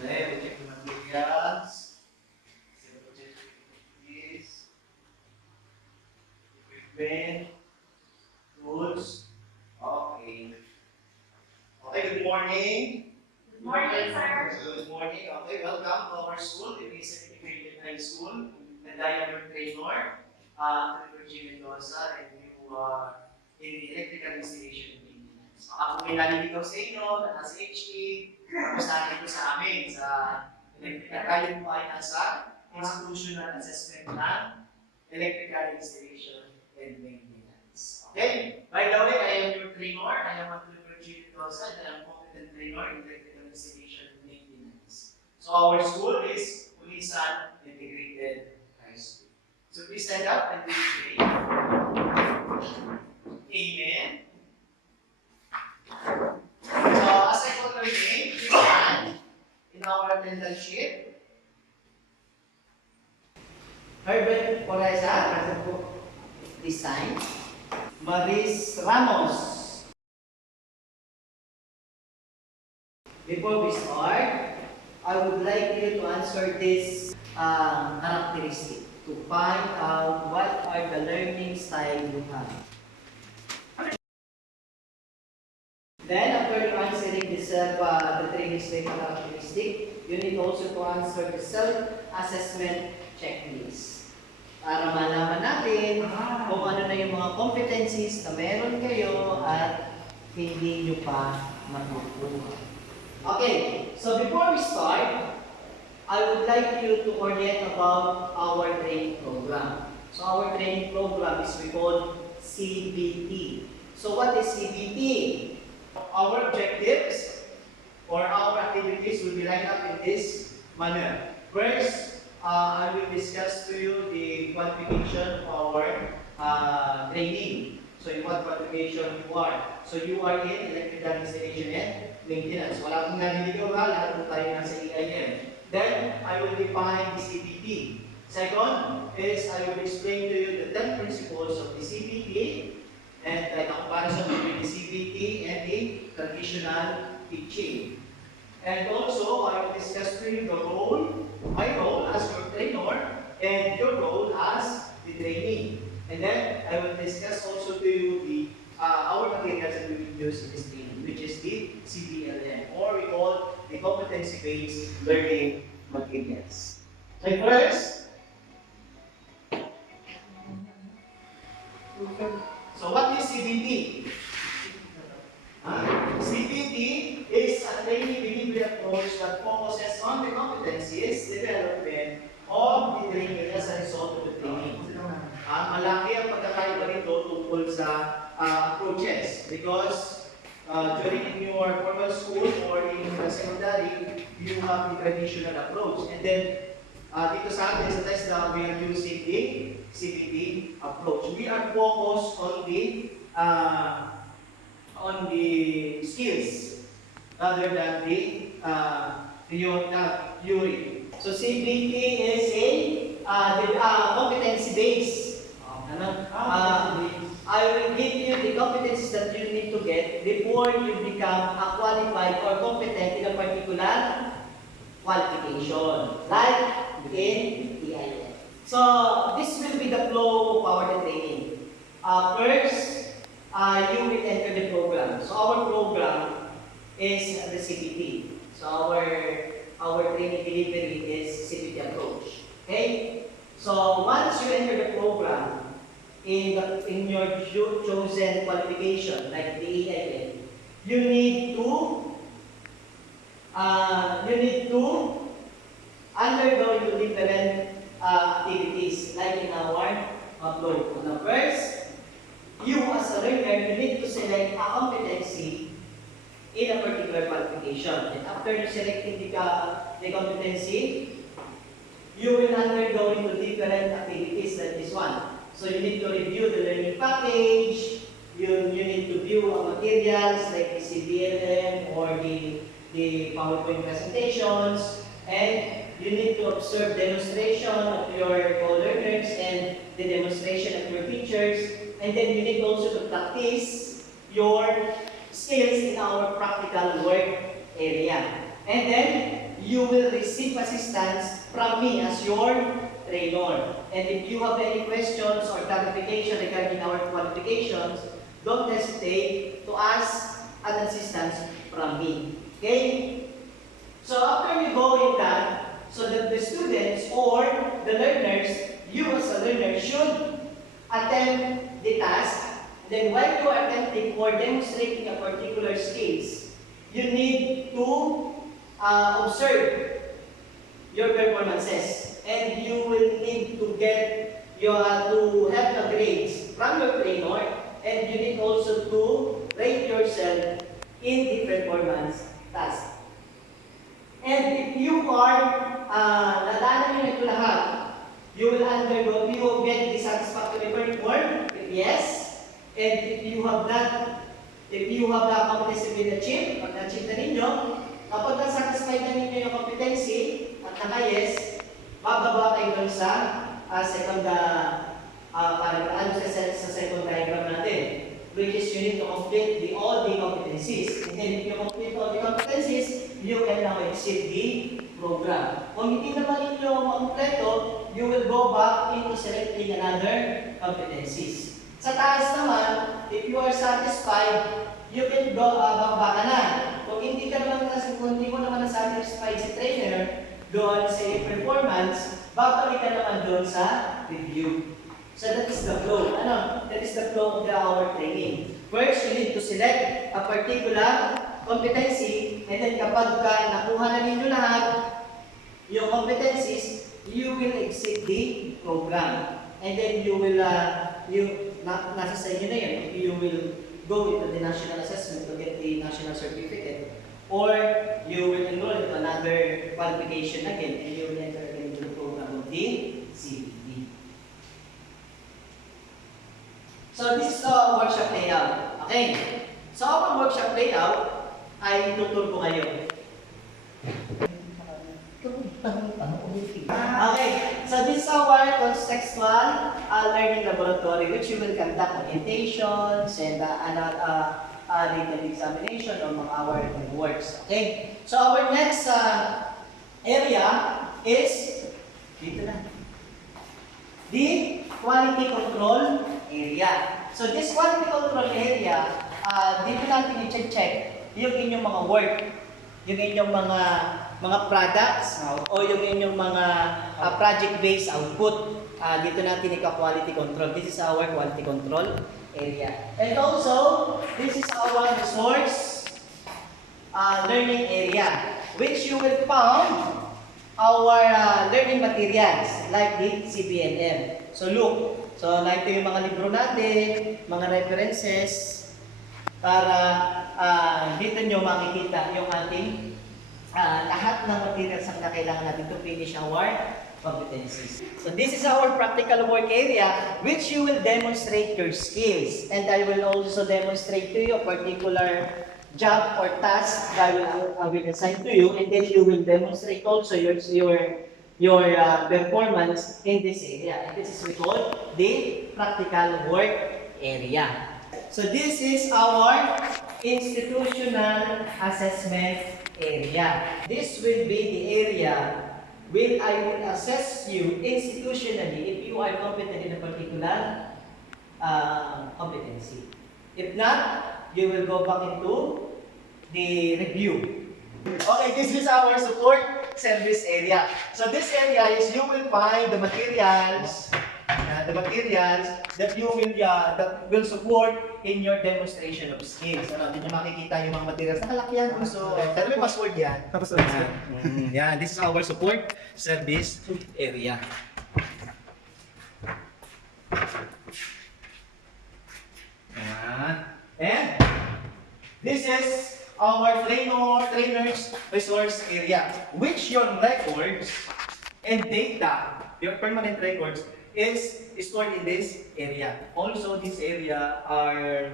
Okay, we check the materials. Equipment, tools. Okay. Okay, good morning. Good morning, sir. Good morning. Okay, welcome to our school. It is an integrated high school. And I am your trainer, Virginia Mendoza, and you are in the electrical installation maintenance. Ako may naliligaw sa inyo, na nasa HT, kamustahin ko sa amin sa electrical. Kayo po ay nasa institutional assessment ng electrical installation and maintenance. Okay? By the way, I am your trainer. I am Virginia Mendoza, and I am competent trainer in electrical installation and maintenance. So our school is Pulisan Integrated High School. So please stand up and please pray. Amen. So as I call the name, please stand in our attendance sheet. Herbert Polesa, present po. This time. Maris Ramos. Before we start, I would like you to answer this characteristic to find out what are the learning style you have. Then, after answering this, the training style characteristic, you need also to answer the self-assessment checklist. Para malaman natin kung ano na yung mga competencies na meron kayo at hindi nyo pa makukuha. Okay, so before we start, I would like you to orient about our training program. So our training program is we call CBT. So what is CBT? Our objectives or our activities will be lined up in this manner. First, I will discuss to you the qualification of our training. So in what qualification you are. So you are in electrical installation and maintenance. Wala kong naliligaw ha, lahat po tayo nasa EIM. Then, I will define the CBT. Second is I will explain to you the 10 principles of the CBT and the comparison between the CBT and the traditional teaching. And also, I will discuss to you the role, my role as your trainer, and your role as the trainee. And then, I will discuss also to you the our materials that we will use in this training, which is the CBLM, or we call the competency-based learning materials. So first, so what is CBT? CBT is a training delivery approach that focuses on the competencies development of the trainer as a result of the training. Malaki ang pagkakaiba nito tungkol sa approaches because during your formal school or in the secondary, you have the traditional approach. And then, dito sa atin sa TESDA, we are using the CBT approach. We are focused on the skills rather than the theory. So CBT is a competency-based. I will give you the competencies that you need to get before you become a qualified or competent in a particular qualification, like in EIM. So this will be the flow of our training. First, you will enter the program. So our program is the CBT. So our training delivery is CBT approach. Okay? So once you enter the program, in your chosen qualification, like the EIM, you need to undergo into different activities, like in our flow. Now, first, you as a learner, you need to select a competency in a particular qualification. And after selecting the competency, you will undergo into different activities like this one. So you need to review the learning package, you need to view materials like the CBLM or the PowerPoint presentations, and you need to observe demonstration of your co-learners and the demonstration of your teachers, and then you need also to practice your skills in our practical work area. And then you will receive assistance from me as your trainer. And if you have any questions or clarification regarding our qualifications, don't hesitate to ask an assistance from me. Okay? So after you go in that, so that the students or the learners, you as a learner should attempt the task. Then while you are attempting or demonstrating a particular skills, you need to observe your performances, and you will need to get your to have the grades from your trainer, and you need also to rate yourself in the performance task. And if you are nadaanan nyo ito lahat, you will undergo, you will get the satisfactory perform, if yes, and if you have not, if you have the competency been achieved, pag na-achieve na ninyo, kapag na-satisfied na ninyo yung competency at naka-yes, bababa kayo dun sa second sa second diagram natin, which is you need to complete all the competencies. And then if you complete all the competencies, you can now exceed the program. Kung hindi naman ninyo makumpleto, you will go back into selecting another competencies. Sa taas naman, if you are satisfied, you can go bababa ka na. Kung hindi mo naman na-satisfied si trainer doon sa performance, babalik ka naman doon sa review. So that is the flow. That is the flow of our training. First, you need to select a particular competency, and then kapag nakuha na ninyo lahat yung competencies, you will exit the program. And then you will, nasa sa inyo na yan, you will go into the national assessment to get the national certificate, or you will enroll into another qualification again, and you will enter again into the program of the CBT. So this is the workshop layout. Okay. So ang workshop layout ay tuturo ko ngayon. Okay. So this is our contextual learning laboratory, which you will conduct orientations and written examination on our works. Okay. So our next area is dito na. The quality control area. So this quality control area, dito natin i-check yung inyong mga work, yung inyong mga products, o yung inyong mga project-based output. Dito natin ika-quality control. This is our quality control area. And also, this is our resource learning area, which you will find our learning materials like the CBNM. So look, so ito yung mga libro natin, mga references, para dito nyo makikita yung ating lahat ng materials na kailangan natin to finish our competencies. So this is our practical work area, which you will demonstrate your skills. And I will also demonstrate to you a particular job or task that I will assign to you, and then you will demonstrate also your performance in this area. And this is we call the practical work area. So this is our institutional assessment area. This will be the area where I will assess you institutionally if you are competent in a particular competency. If not, you will go back into the review. Okay, this is our support service area. So this area is you will find the materials that you will that will support in your demonstration of skills. Dito makikita yung mga materials. Nakalakyan po. So, pero may password yan. Yan, this is our support service area. Yan. And this is our trainers resource area, which your records and data, your permanent records, is stored in this area. Also, this area our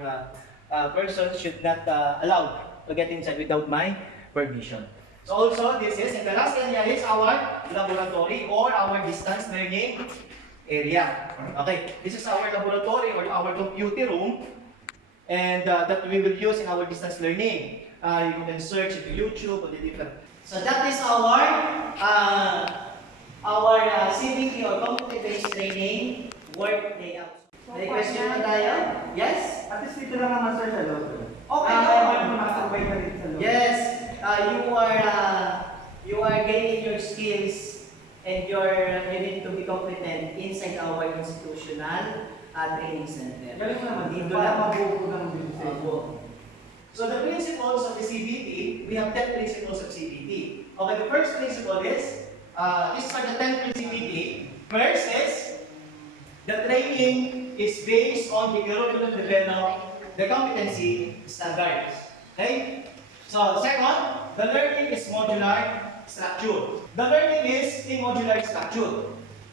person should not allow to get inside without my permission. So also, this is, and the last area is our laboratory or our distance learning area. Okay, this is our laboratory or our computer room, and that we will use in our distance learning. You can search into YouTube or the different. So that is CBT or competency-based training work layout. May question na tayo? Yes? At least dito lang ang master sa loob. Okay. Makasabay ka rin sa loob. Yes. You are gaining your skills and you need to be competent inside our institutional training center. Galing mo naman Dito para lang. mabuo ng business. So the principles of the CBT, we have 10 principles of CBT. Okay, the first principle is, these are the 10 principles of CBT. First is, the training is based on the curriculum developed, the competency standards. Okay? So second, the learning is modular structure. The learning is a modular structure,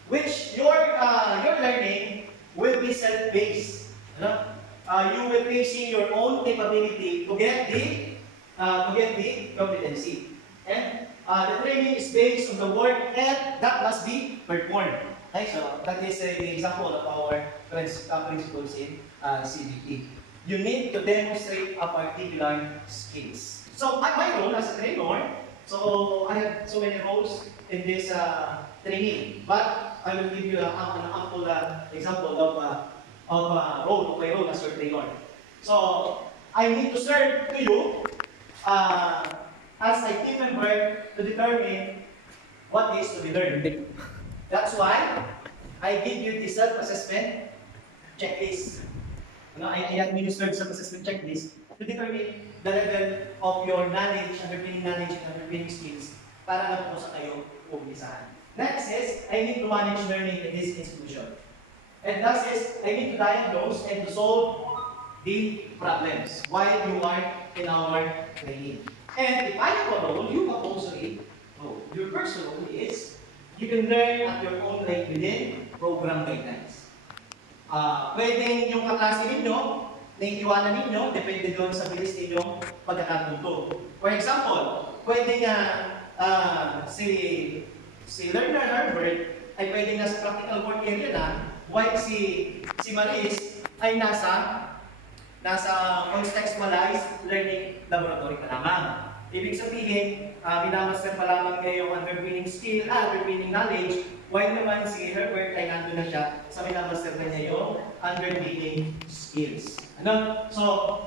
which your learning will be self-based. You will facing your own capability to get the competency. And the training is based on the work that must be performed. Okay, so that is the example of our principles in CBT. You need to demonstrate a particular skills. So my role as a trainer, so I have so many roles in this training, but I will give you an ample example of my role as your trainer. So I need to serve to you as a team member to determine what is to be learned. That's why I give you the self-assessment checklist. I administer the self-assessment checklist to determine the level of your knowledge, underpinning skills para lang po sa kayo umpisahan. Next is, I need to manage learning in this institution. And last is, I need to diagnose and to solve the problems while you are in our training. And if I have a role, you have also a role. Your first role is, you can learn at your own rate within program guidelines. Pwedeng yung kaklase ninyo, naiiwanan ninyo, depende doon sa bilis ninyong pagkakatuto. For example, pwede nga si learner Herbert ay pwede nga sa practical work area na, while si Maris ay nasa contextualized learning laboratory pa lamang. Ibig sabihin, minamaster pa lamang niya yung underpinning knowledge, while naman si Herbert ay nandun na siya sa minamaster na niya yung underpinning skills. So,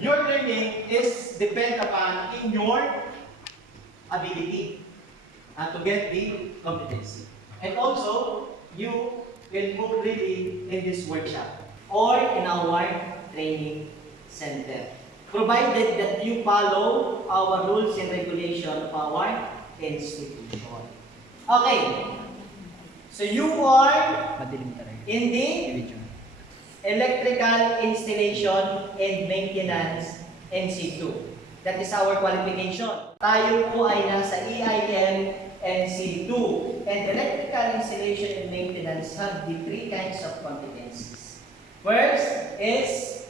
your learning is depend upon in your ability to get the competency. And also, you will move really in this workshop or in our training center, provided that you follow our rules and regulation of our institution. Okay, so you are in the electrical installation and maintenance NC2. That is our qualification. Tayo po ay nasa EIM NC2, and electrical installation and maintenance have the three kinds of competencies. First is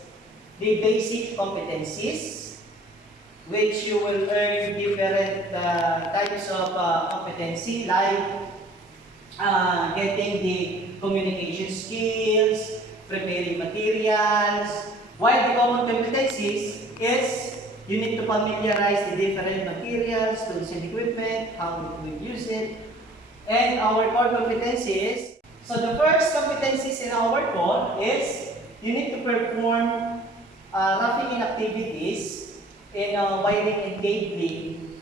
the basic competencies, which you will earn different types of competency, like getting the communication skills, preparing materials. While the common competencies is you need to familiarize the different materials, tools and equipment, how we use it, and our core competencies. So the first competencies in our core is you need to perform roughing in activities in wiring and cabling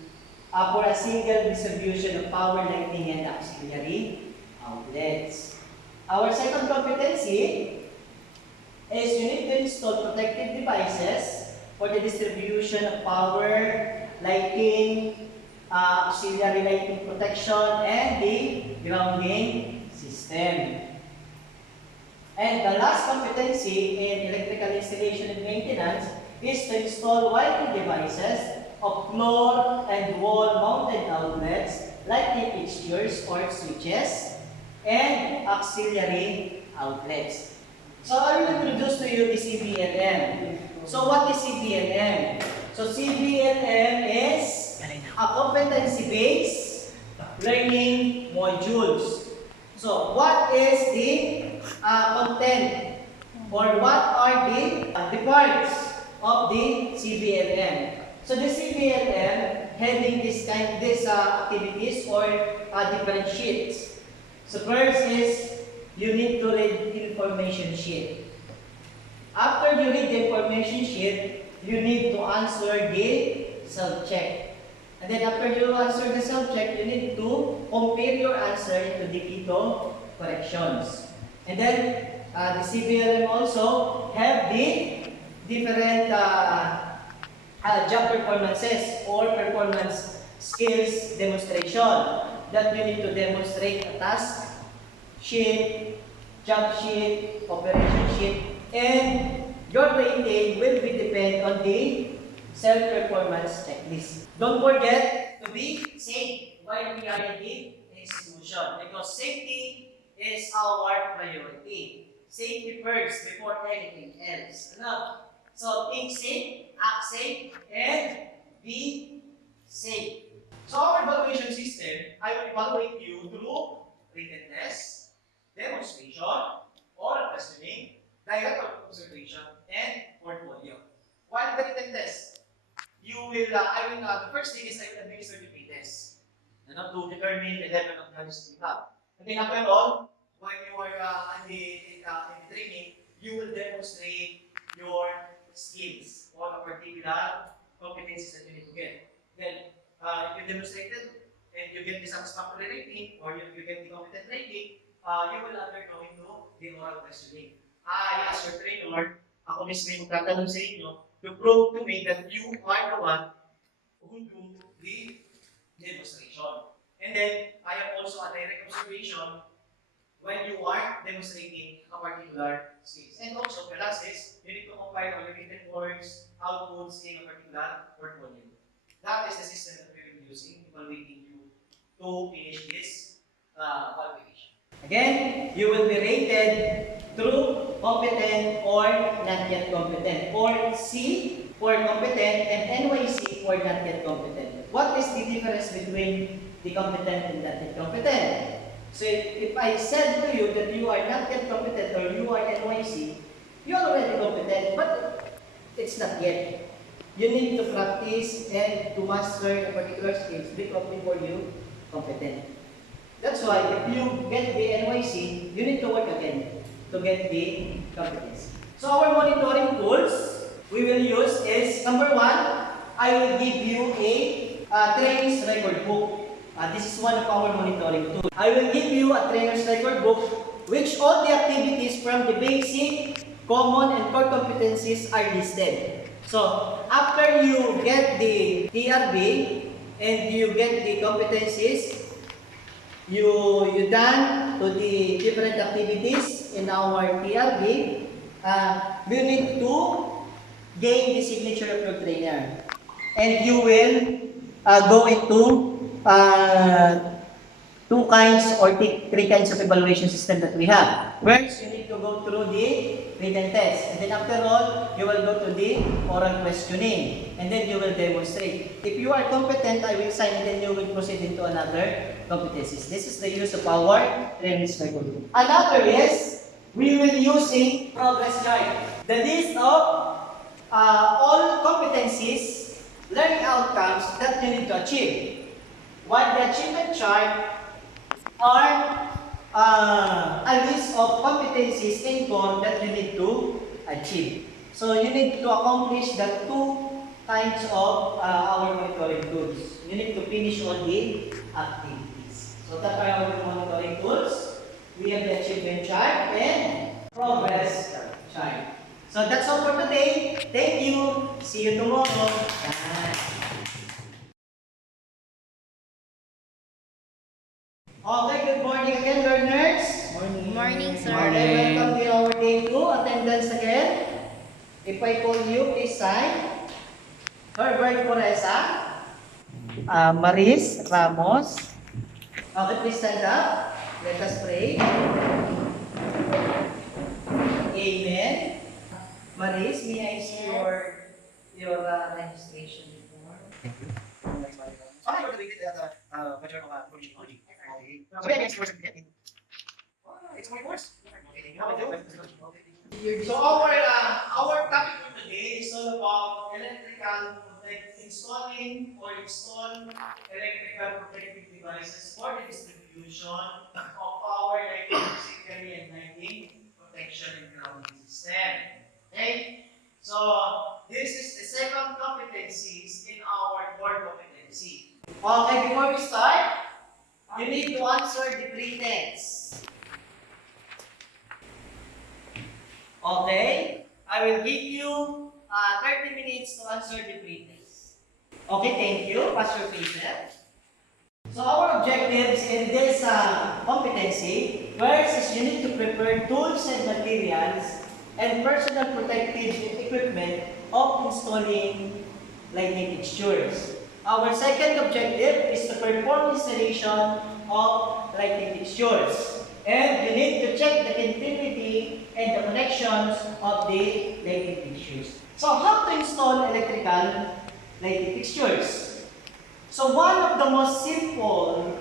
for a single distribution of power, lighting, and auxiliary outlets. Our second competency is you need to install protective devices for the distribution of power, lighting, auxiliary lighting protection, and the grounding system. And the last competency in electrical installation and maintenance is to install wiring devices of floor and wall mounted outlets, lighting fixtures or switches, and auxiliary outlets. So I will introduce to you the CBLM. So what is CBLM? So CBLM is a competency-based learning modules. So what is the content, or what are the parts of the CBLM? So the CBLM having these activities or different sheets. So first is you need to read information sheet. After you read the information sheet, you need to answer the self-check. And then after you answer the self-check, you need to compare your answer into the keto corrections. And then the CBLM also have the different job performances or performance skills demonstration that you need to demonstrate a task sheet, job sheet, operation sheet, and your rating will be depend on the self-performance checklist. Don't forget to be safe while we are in the institution because safety is our priority. Safety first before anything else. Ano? So think safe, act safe, and be safe. So our evaluation system, I will evaluate you through written test, demonstration, oral questioning, direct observation, and portfolio. While the written test, the first thing is I will administer the test. To determine the level of knowledge you have. And then after all, when you are in the training, you will demonstrate your skills or a particular competencies that you need to get. Then, if you demonstrated and you get the satisfactory rating or you get the competent rating, you will undergo into the oral questioning. I, as your trainer, ako mismo yung magtatanong sa inyo to prove to me that you are the one who do the demonstration. And then, I have also a direct observation when you are demonstrating a particular skills. And also, the last is, you need to compile all your written words, outputs in a particular portfolio. That is the system that we will be using, evaluating you to finish this evaluation. Again, you will be rated through competent or not yet competent, or C for competent and NYC for not yet competent. What is the difference between the competent and not yet competent? So if I said to you that you are not yet competent or you are NYC, you are already competent, but it's not yet. You need to practice and to master a particular skills before you competent. That's why if you get the NYC, you need to work again to get the competence. So our monitoring tools we will use is number one, I will give you a trainer's record book. This is one of our monitoring tools. I will give you a trainer's record book which all the activities from the basic, common, and core competencies are listed. So after you get the TRB and you get the competencies, you done to the different activities in our TRB, you need to gain the signature of your trainer. And you will go into three kinds of evaluation system that we have. First, you need to go through the written test. And then after all, you will go to the oral questioning. And then you will demonstrate. If you are competent, I will sign and then you will proceed into another competencies. This is the use of our trainer's record. Another is, we will using progress chart. The list of all competencies, learning outcomes that you need to achieve. What the achievement chart are a list of competencies in core that you need to achieve. So you need to accomplish the two kinds of our monitoring tools. You need to finish all the activities. So that are our monitoring tools. We have the achievement chart and progress chart. So that's all for today. Thank you. See you tomorrow. Okay, good morning again, learners. Morning, sir. Okay, welcome to our day 2. Attendance again. If I call you, please sign. Herbert Poresa. Maris Ramos. Okay, please stand up. Let us pray. Amen. Maris, may I see your registration form? Thank you. Okay, you're related at Bachelor of Information Technology. Okay. So, yeah, next course I'm getting. It's my course. So our topic for today is all about electrical, like installing or install electrical protective devices for the distribution of power lighting, physically and lighting protection and grounding system. Okay? So, this is the second competencies in our core competency. Okay, before we start, you need to answer the pre-tests. Okay? I will give you 30 minutes to answer the pre-test. Okay, thank you. Pass your faces. So our objectives in this competency, first is you need to prepare tools and materials and personal protective equipment of installing lighting fixtures. Our second objective is to perform installation of lighting fixtures. And you need to check the continuity and the connections of the lighting fixtures. So how to install electrical lighting fixtures? So one of the most simple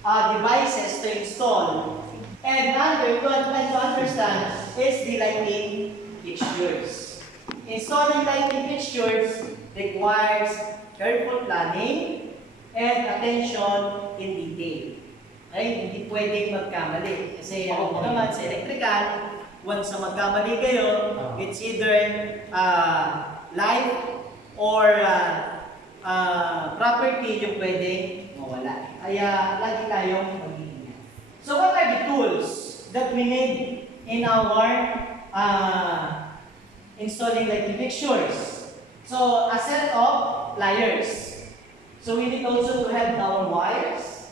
devices to install and to understand is the lighting fixtures. Installing lighting fixtures requires careful planning and attention in detail. Ay, hindi pwedeng magkamali. Kasi ako naman sa electrical, once na magkamali kayo, it's either life or property yung pwedeng mawala. Kaya lagi tayong mag-iingat. So what are the tools that we need in our installing lighting fixtures? So a set of pliers. So we need also to have our wires,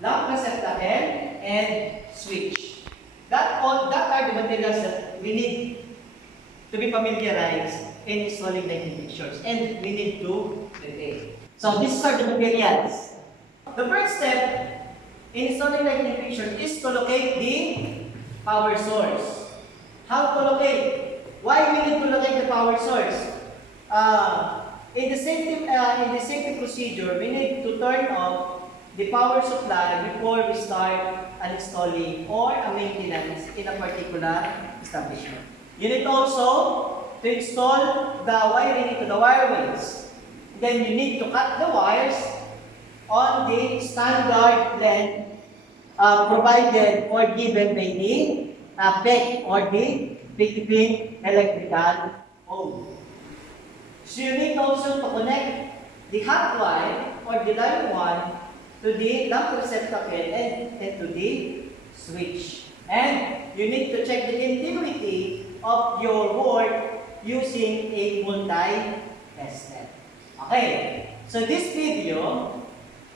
lamp receptacle, and switch. That are the materials that we need to be familiarized in installing lighting fixtures, and we need to prepare. So these are the materials. The first step in installing lighting fixtures is to locate the power source. How to locate? Why we need to locate the power source? In the safety procedure, we need to turn off the power supply before we start installing or a maintenance in a particular establishment. You need also to install the wiring into the wireways. Then you need to cut the wires on the standard length provided or given by the PEC or the Philippine Electrical Code. So you need also to connect the hot wire or the line one to the lamp receptacle and to the switch. And you need to check the continuity of your work using a multi-tester. Okay, so this video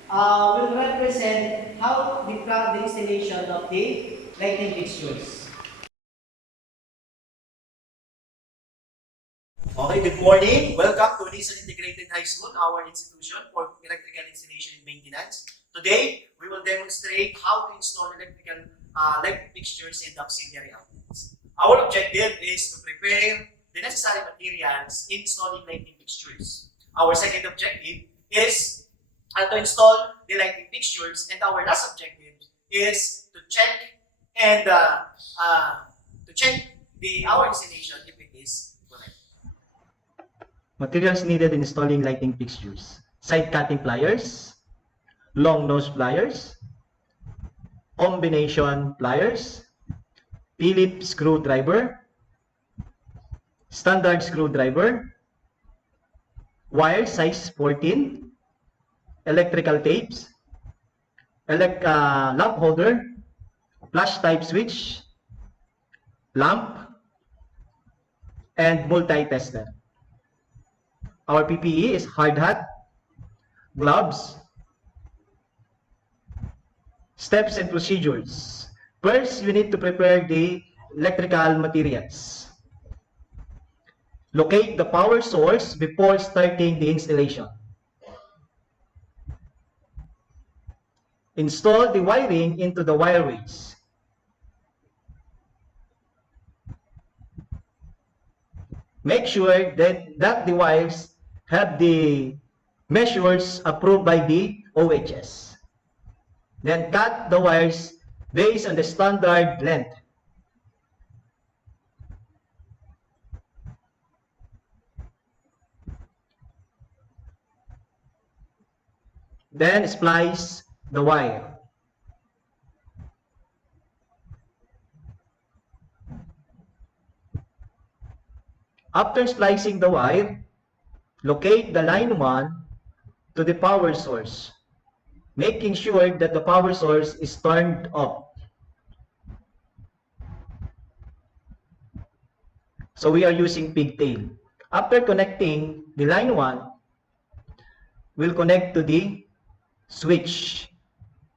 will represent how the installation of the lighting fixtures. Okay, good morning. Welcome to Rizal Integrated High School, our institution for electrical installation and maintenance. Today, we will demonstrate how to install electrical lighting fixtures and auxiliary outlets. Our objective is to prepare the necessary materials in installing lighting fixtures. Our second objective is to install the lighting fixtures, and our last objective is to check and our installation if it is correct. Materials needed in installing lighting fixtures: side cutting pliers, long nose pliers, combination pliers, Phillips screwdriver, standard screwdriver, wire size 14, electrical tapes, lamp holder, flash type switch, lamp, and multi-tester. Our PPE is hard hat, gloves. Steps and procedures. First, you need to prepare the electrical materials. Locate the power source before starting the installation. Install the wiring into the wireways. Make sure that the wires have the measures approved by the OHS. Then cut the wires based on the standard length. Then splice the wire. After splicing the wire, locate the line 1 to the power source, making sure that the power source is turned off. So we are using pigtail. After connecting the line 1, we'll connect to the switch.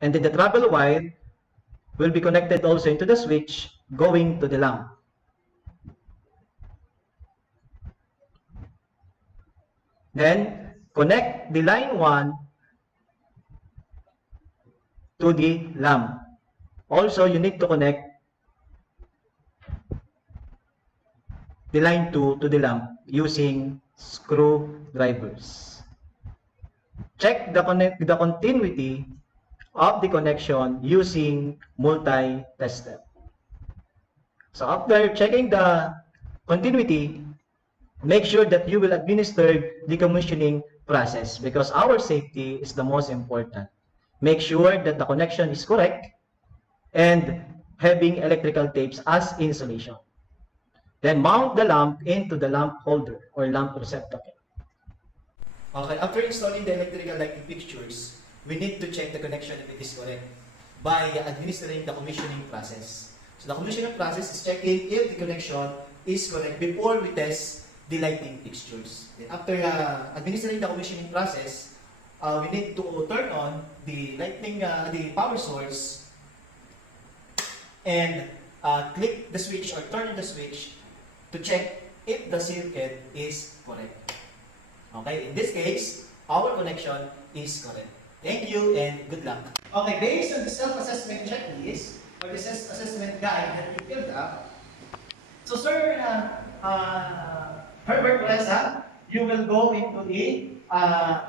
And then the travel wire will be connected also into the switch going to the lamp. Then connect the line 1 to the lamp. Also, you need to connect the line 2 to the lamp using screwdrivers. Check the continuity of the connection using multi-tester. So after checking the continuity, make sure that you will administer the commissioning process because our safety is the most important. Make sure that the connection is correct and having electrical tapes as insulation. Then mount the lamp into the lamp holder or lamp receptacle. Okay, after installing the electrical lighting fixtures, we need to check the connection if it is correct by administering the commissioning process. So the commissioning process is checking if the connection is correct before we test the lighting fixtures. Then after administering the commissioning process, we need to turn on the the power source and click the switch or turn on the switch to check if the circuit is correct. Okay, in this case, our connection is correct. Thank you and good luck. Okay, based on the self-assessment checklist or the assessment guide that you filled up, so Sir Herbert Reza, you will go into the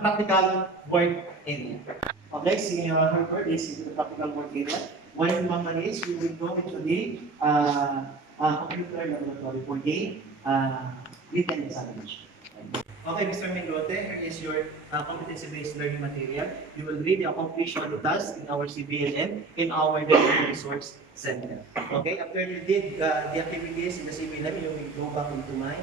practical work area. Okay, si Herbert is into the practical work area. While Ma'am Maris, you will go into the computer laboratory for the written examination. Okay, Mr. Mendote, here is your competency-based learning material. You will read the accomplishment of task in our CBLM in our Learning Resource Center. Okay, after you did the activities in the CBLM, you will go back into my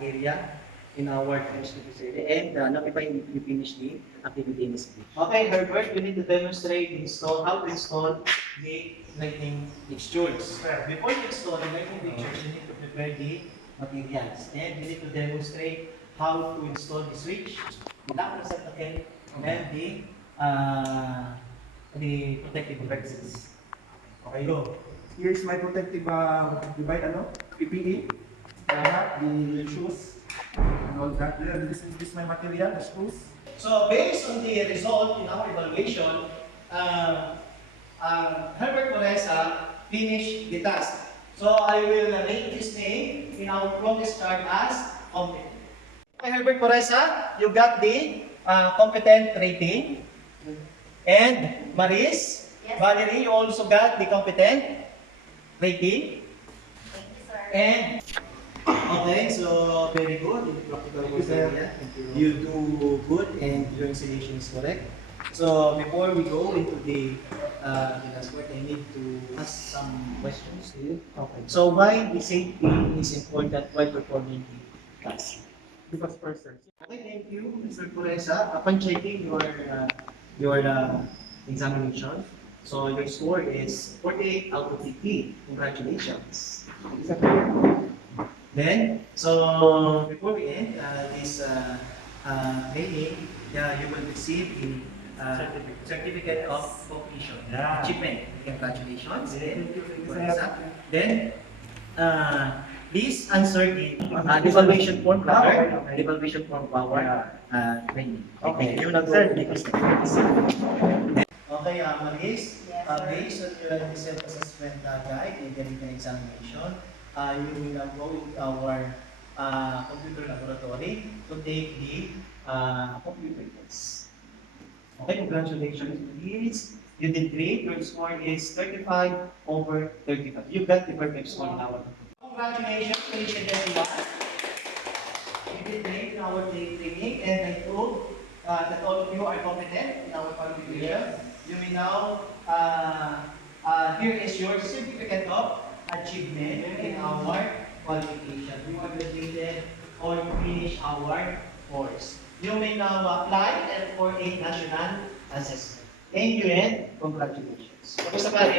area in our service area and notify if you finish the activity in the CBLM. Okay, Herbert, you need to demonstrate how to install the lighting fixtures. Before you install the lighting fixtures, you need to prepare the materials and you need to demonstrate how to install the switch, the lamp receptacle, and the protective devices. Okay, go. Here's my protective device, PPE, the shoes, and all that. This is my material, the screws. So based on the result in our evaluation, Herbert Moresa finished the task. So I will rate his name in our progress chart as competent. Okay, Herbert Moresa, you got the competent rating. And Maris, Yes. Valerie, you also got the competent rating. Thank you, sir. And okay, so very good. In the practical work area, you do good and your installation is correct. So before we go into the last work, I need to ask some questions to you. Okay. So why the safety is important while performing the task? Because person. Okay, thank you, Mr. Puresa. Upon checking your examination, so your score is 48 out of 50. Congratulations. Then, so before we end this training, you will receive the certificate of completion, achievement. Congratulations. Then, please answer the evaluation form power, evaluation form power training. Okay, you will go because. Okay, Maris, Yes, sir. based on your self-assessment guide and the examination, you will now go into our computer laboratory to take the computer test. Okay, congratulations, please. You did great. Your score is 35 over 35. You got the perfect score in our. Congratulations, ladies and gentlemen. You did great in our training, and I hope that all of you are competent in our qualification. You may now, here is your certificate of achievement in our qualification. You have graduated or finished our course. You may now apply for a national assessment. Thank you and congratulations.